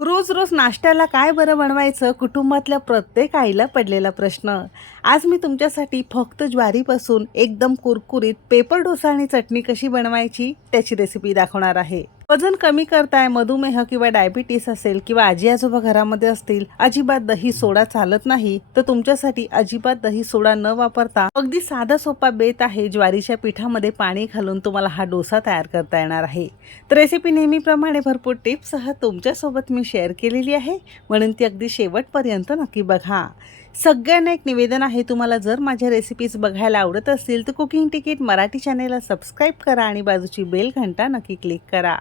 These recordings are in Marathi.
रोज रोज नाश्त्याला काय बरं बनवायचं? कुटुंबातल्या प्रत्येक आईला पडलेला प्रश्न. आज मी तुमच्यासाठी फक्त ज्वारीपासून एकदम कुरकुरीत पेपर डोसा आणि चटणी कशी बनवायची त्याची रेसिपी दाखवणार आहे. वजन कमी करताय मधुमेह किंवा डायबिटीस असेल किंवा आजी आजोबा घरामध्ये असतील अजिबात दही सोडा चालत नाही तर तुमच्यासाठी अजिबात दही सोडा न वापरता अगदी साधा सोपा बेत आहे ज्वारीच्या पिठामध्ये पाणी घालून तुम्हाला हा डोसा तयार करता येणार आहे. तर रेसिपी नेहमीप्रमाणे भरपूर टिप्ससह तुमच्यासोबत मी शेअर केलेली आहे म्हणून ती अगदी शेवटपर्यंत नक्की बघा. सगळ्यांना एक निवेदन आहे तुम्हाला जर माझ्या रेसिपीज बघायला आवडत असतील तर कुकिंग तिकीट मराठी चॅनेलला सबस्क्राईब करा आणि बाजूची बेल घंटा नक्की क्लिक करा.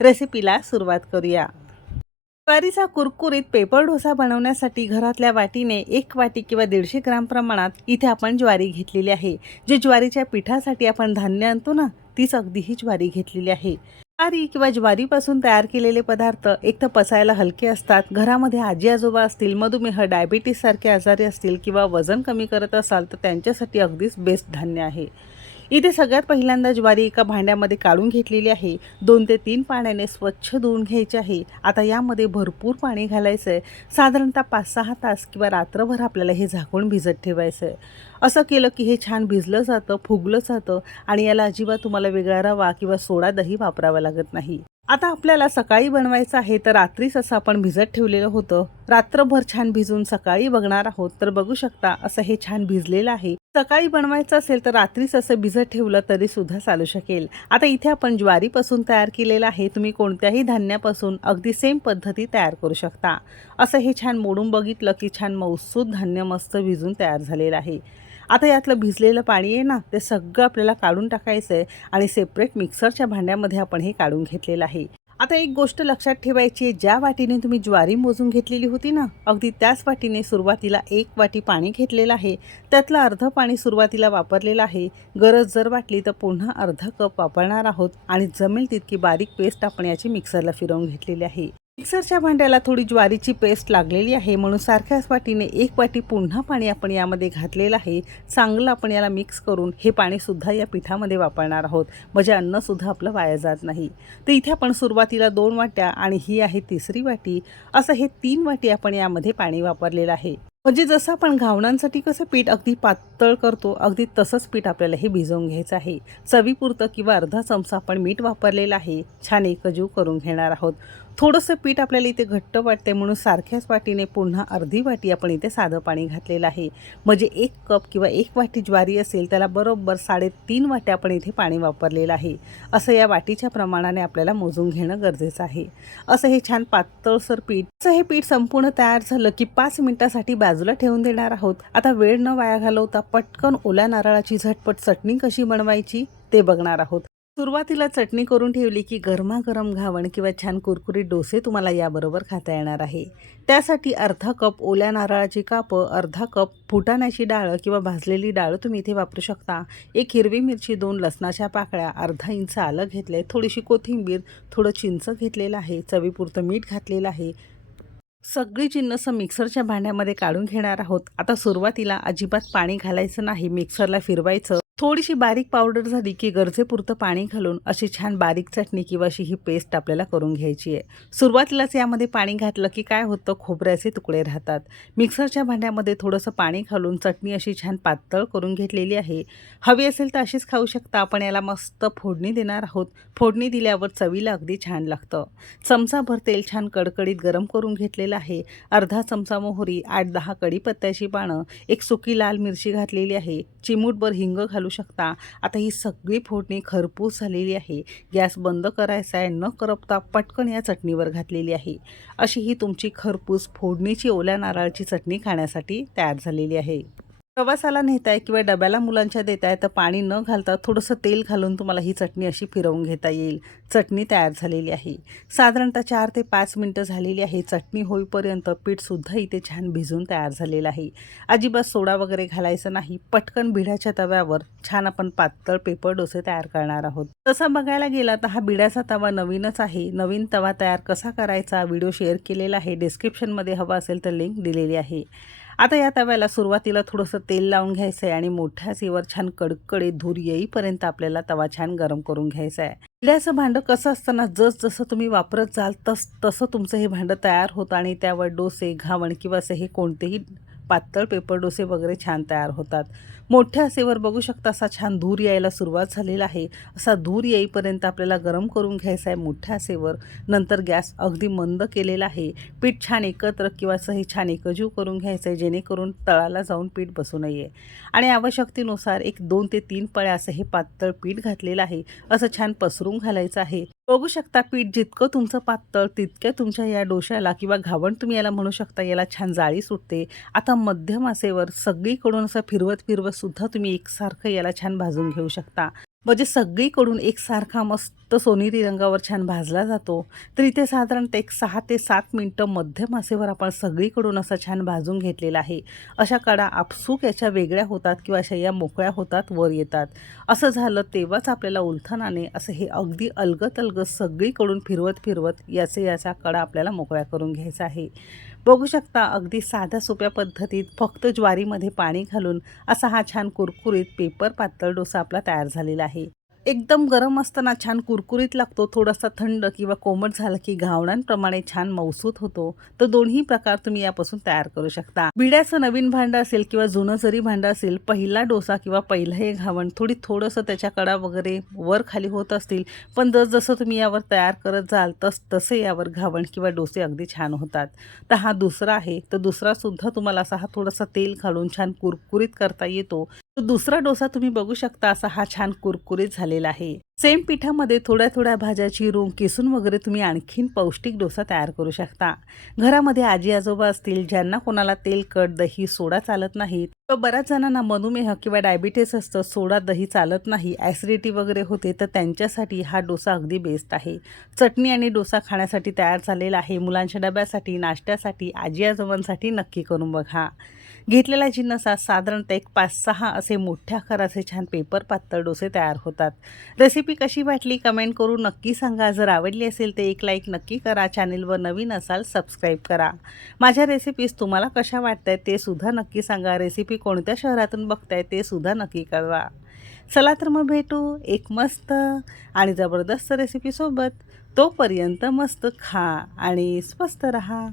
रेसिपीला सुरुवात करूया. ज्वारीचा कुरकुरीत पेपर डोसा बनवण्यासाठी घरातल्या वाटीने एक वाटी किंवा दीडशे ग्राम प्रमाणात इथे आपण ज्वारी घेतलेली आहे. जे ज्वारीच्या पिठासाठी आपण धान्य आणतो ना तीच अगदी ही ज्वारी घेतलेली आहे. ज्वारी किंवा ज्वारीपासून तयार केलेले पदार्थ एक तर पचायला हलके असतात. घरामध्ये आजी आजोबा असतील मधुमेह डायबिटीस सारखे आजारी असतील किंवा वजन कमी करत असाल तर त्यांच्यासाठी अगदीच बेस्ट धान्य आहे. इथे सगळ्यात पहिल्यांदा ज्वारी एका भांड्यामध्ये काढून घेतलेली आहे. दोन ते तीन पाण्याने स्वच्छ धुवून घ्यायचे आहे. आता यामध्ये भरपूर पाणी घालायचं आहे साधारणतः पाच सहा तास किंवा रात्रभर आपल्याला हे झाकून भिजत ठेवायचं आहे असं केलं की हे छान भिजलं जातं फुगलं जातं आणि याला अजिबात तुम्हाला वेगळा रवा किंवा सोडा दही वापरावा लागत नाही. आता आपल्याला सकाळी बनवायचं आहे तर रात्रीच असं आपण भिजत ठेवलेलं होतं. रात्रभर छान भिजून सकाळी बघणार आहोत. तर बघू शकता असं हे छान भिजलेलं आहे. सकाळी बनवायचं असेल तर रात्रीच असं भिजत ठेवलं तरी सुद्धा चालू शकेल. आता इथे आपण ज्वारीपासून तयार केलेलं आहे. तुम्ही कोणत्याही धान्यापासून अगदी सेम पद्धती तयार करू शकता. असं हे छान मोडून बघितलं की छान मौसूद धान्य मस्त भिजून तयार झालेलं आहे. आता यातलं भिजलेलं पाणी आहे ना ते सगळं आपल्याला काढून टाकायचं आहे आणि सेपरेट मिक्सरच्या भांड्यामध्ये आपण हे काढून घेतलेलं आहे. आता एक गोष्ट लक्षात ठेवायची आहे ज्या वाटीने तुम्ही ज्वारी मोजून घेतलेली होती ना अगदी त्याच वाटीने सुरुवातीला एक वाटी पाणी घेतलेलं आहे. त्यातलं अर्धं पाणी सुरुवातीला वापरलेलं आहे. गरज जर वाटली तर पुन्हा अर्धा कप वापरणार आहोत आणि जमेल तितकी बारीक पेस्ट आपण याची मिक्सरला फिरवून घेतलेली आहे. मिक्सरच्या भांड्याला थोडी ज्वारीची पेस्ट लागलेली आहे. म्हणून सारख्याच वाटीने एक वाटी पुन्हा पाणी आपण यामध्ये घातलेलं आहे. चांगलं आपण याला मिक्स करून हे पाणीसुद्धा या पिठामध्ये वापरणार आहोत. म्हणजे अन्नसुद्धा आपलं वाया जात नाही. तर इथे आपण सुरुवातीला दोन वाट्या आणि ही आहे तिसरी वाटी. असं हे तीन वाटी आपण यामध्ये पाणी वापरलेलं आहे. म्हणजे जसं आपण घावणांसाठी कसं पीठ अगदी पातळ करतो अगदी तसंच पीठ आपल्याला हे भिजवून घ्यायचं आहे. चवीपुरतं किंवा अर्धा चमचा आपण मीठ वापरलेलं आहे. छान एकजीव करून घेणार आहोत. थोडंसं पीठ आपल्याला इथे घट्ट वाटते म्हणून सारख्याच वाटीने पुन्हा अर्धी वाटी आपण इथे साधं पाणी घातलेलं आहे. म्हणजे एक कप किंवा एक वाटी ज्वारी असेल त्याला बरोबर साडेतीन वाट्या आपण इथे पाणी वापरलेलं आहे. असं या वाटीच्या प्रमाणाने आपल्याला मोजून घेणं गरजेचं आहे. असं हे छान पातळसर पीठ असं हे पीठ संपूर्ण तयार झालं की पाच मिनिटासाठी बाजूला ठेवून देणार आहोत. आता वेळ न वाया घालवता पटकन ओल्या नारळाची झटपट चटणी कशी बनवायची ते बघणार आहोत. सुरुवातीला चटणी करून ठेवली की गरमागरम घावण किंवा छान कुरकुरीत डोसे तुम्हाला याबरोबर खाता येणार आहे. त्यासाठी अर्धा कप ओल्या नारळाची कापं अर्धा कप फुटाण्याची डाळ किंवा भाजलेली डाळ तुम्ही इथे वापरू शकता. एक हिरवी मिरची दोन लसणाच्या पाकळ्या अर्धा इंच आलं घेतलं आहे थोडीशी कोथिंबीर थोडं चिंच घेतलेलं आहे चवीपुरतं मीठ घातलेलं आहे. सगळी चिन्नसं मिक्सरच्या भांड्यामध्ये काढून घेणार आहोत. आता सुरुवातीला अजिबात पाणी घालायचं नाही मिक्सरला फिरवायचं. थोडीशी बारीक पावडर झाली की गरजेपुरतं पाणी घालून अशी छान बारीक चटणी किंवा अशी ही पेस्ट आपल्याला करून घ्यायची आहे. सुरुवातीलाच यामध्ये पाणी घातलं की काय होतं? खोबऱ्याचे तुकडे राहतात. मिक्सरच्या भांड्यामध्ये थोडंसं पाणी घालून चटणी अशी छान पातळ करून घेतलेली आहे. हवी असेल तर अशीच खाऊ शकता. आपण याला मस्त फोडणी देणार आहोत. फोडणी दिल्यावर चवीला अगदी छान लागतं. चमचाभर तेल छान कडकडीत गरम करून घेतलेलं आहे. अर्धा चमचा मोहरी आठ दहा कढीपत्त्याची पानं एक सुकी लाल मिरची घातलेली आहे. चिमूटभर हिंग घालून घालू शकता. आता ही सगळी फोडणी खरपूस झालेली आहे. गॅस बंद करायचा आहे न करपता पटकन या चटणीवर घातलेली आहे. अशी ही तुमची खरपूस फोडणीची ओल्या नारळाची चटणी खाण्यासाठी तयार झालेली आहे. प्रवासाला नेताय किंवा डब्याला मुलांच्या देताय तर पाणी न घालता थोडंसं तेल घालून तुम्हाला ही चटणी अशी फिरवून घेता येईल. चटणी तयार झालेली आहे. साधारणतः चार ते पाच मिनटं झालेली आहे. चटणी होईपर्यंत पीठसुद्धा इथे छान भिजून तयार झालेलं आहे. अजिबात सोडा वगैरे घालायचं नाही. पटकन बिड्याच्या तव्यावर छान आपण पातळ पेपर डोसे तयार करणार आहोत. तसं बघायला गेला तर हा बिड्याचा तवा नवीनच आहे. नवीन तवा तयार कसा करायचा? व्हिडिओ शेअर केलेला आहे. डिस्क्रिप्शनमध्ये हवा असेल तर लिंक दिलेली आहे. आता या तव्याला सुरुवातीला थोडंसं तेल लावून घ्यायचं आहे आणि मोठ्या सीवर छान कडकडे धूर येईपर्यंत आपल्याला तवा छान गरम करून घ्यायचा आहे इडल्याचं भांडं कसं असताना जस जसं तुम्ही वापरत जाल तस तसं तुमचं हे भांडं तयार होतं आणि त्यावर डोसे घावण किंवा असे हे कोणतेही पातळ पेपर डोसे वगैरे छान तयार होतात. मोठ्या आसेवर बघू शकता असा छान धूर यायला सुरुवात झालेला आहे. असा धूर येईपर्यंत आपल्याला गरम करून घ्यायचा आहे मोठ्या आसेवर नंतर गॅस अगदी मंद केलेला आहे. पीठ छान एकत्र किंवा असं हे छान एकजीव करून घ्यायचं आहे जेणेकरून तळाला जाऊन पीठ बसू नये. आणि आवश्यकतेनुसार एक दोन ते तीन पळ्या असं हे पातळ पीठ घातलेलं आहे. असं छान पसरून घालायचं आहे. बघू शकता पीठ जितकं तुमचं पातळ तितक्या तुमच्या या डोशाला किंवा घावण तुम्ही याला म्हणू शकता याला छान जाळी सुटते. आता मध्यम आसेवर सगळीकडून असं फिरवत फिरवत सुद्धा तुम्ही एकसारखं याला छान भाजून घेऊ शकता. म्हणजे सगळीकडून एकसारखा मस्त सोनेरी रंगावर छान भाजला जातो. तर इथे साधारणतः एक सहा ते सात मिनटं मध्यम आसेवर आपण सगळीकडून असा छान भाजून घेतलेला आहे. अशा कडा आपसूक याच्या वेगळ्या होतात किंवा अशा या मोकळ्या होतात वर येतात. असं झालं तेव्हाच आपल्याला उलथनाने असं हे अगदी अलगत अलगत सगळीकडून फिरवत फिरवत याचे याचा कडा आपल्याला मोकळ्या करून घ्यायचा आहे. बघू शकता अगदी साध्या सोप्या पद्धतीत फक्त ज्वारीमध्ये पाणी घालून असा हा छान कुरकुरीत पेपर पातळ डोसा आपला तयार झालेला आहे. एकदम गरम असताना छान कुरकुरीत लागतो थोडासा थंड किंवा कोमट झाला की घावणांप्रमाणे छान मौसूत होतो. तर दोन्ही प्रकार तुम्ही यापासून तयार करू शकता. भिड्याचं नवीन भांडं असेल किंवा जुनं जरी भांडं असेल पहिला डोसा किंवा पहिलं हे घावण थोडी थोडंसं त्याच्या कडा वगैरे वर खाली होत असतील. पण जसजसं तुम्ही यावर तयार करत जाल तस तसे यावर घावण किंवा डोसे अगदी छान होतात. तर हा दुसरा आहे. तर दुसरासुद्धा तुम्हाला असा हा थोडासा तेल घालून छान कुरकुरीत करता येतो. दुसरा डोसा तुम्ही बघू शकता असा हा छान कुरकुरीत झालेला आहे. सेम पिठामध्ये थोड्या थोड्या भाज्याची रूम किसून वगैरे तुम्ही आणखीन पौष्टिक डोसा तयार करू शकता. घरामध्ये आजी आजोबा असतील ज्यांना कोणाला तेलकट दही सोडा चालत नाही तर बऱ्याच जणांना मधुमेह किंवा डायबिटीस असतं सोडा दही चालत नाही ॲसिडिटी वगैरे होते तर त्यांच्यासाठी हा डोसा अगदी बेस्ट आहे. चटणी आणि डोसा खाण्यासाठी तयार झालेला आहे. मुलांच्या डब्यासाठी नाश्त्यासाठी आजी आजोबांसाठी नक्की करून बघा. घेतलेल्या जिन्नसात साधारणतः एक पाच सहा असे मोठ्या आकाराचे छान पेपर पातळ डोसे तयार होतात. रेसिपी कशी वाटली कमेंट करून नक्की सांगा. जर आवडली असेल तर एक लाईक नक्की करा. चॅनेलवर नवीन असाल सबस्क्राईब करा. माझ्या रेसिपीज तुम्हाला कशा वाटत आहेत ते सुद्धा नक्की सांगा. रेसिपी कोणत्या शहरातून बघताय ते सुद्धा नक्की कळवा. चला तर मग भेटू एक मस्त आणि जबरदस्त रेसिपीसोबत तोपर्यंत मस्त खा आणि स्वस्त रहा.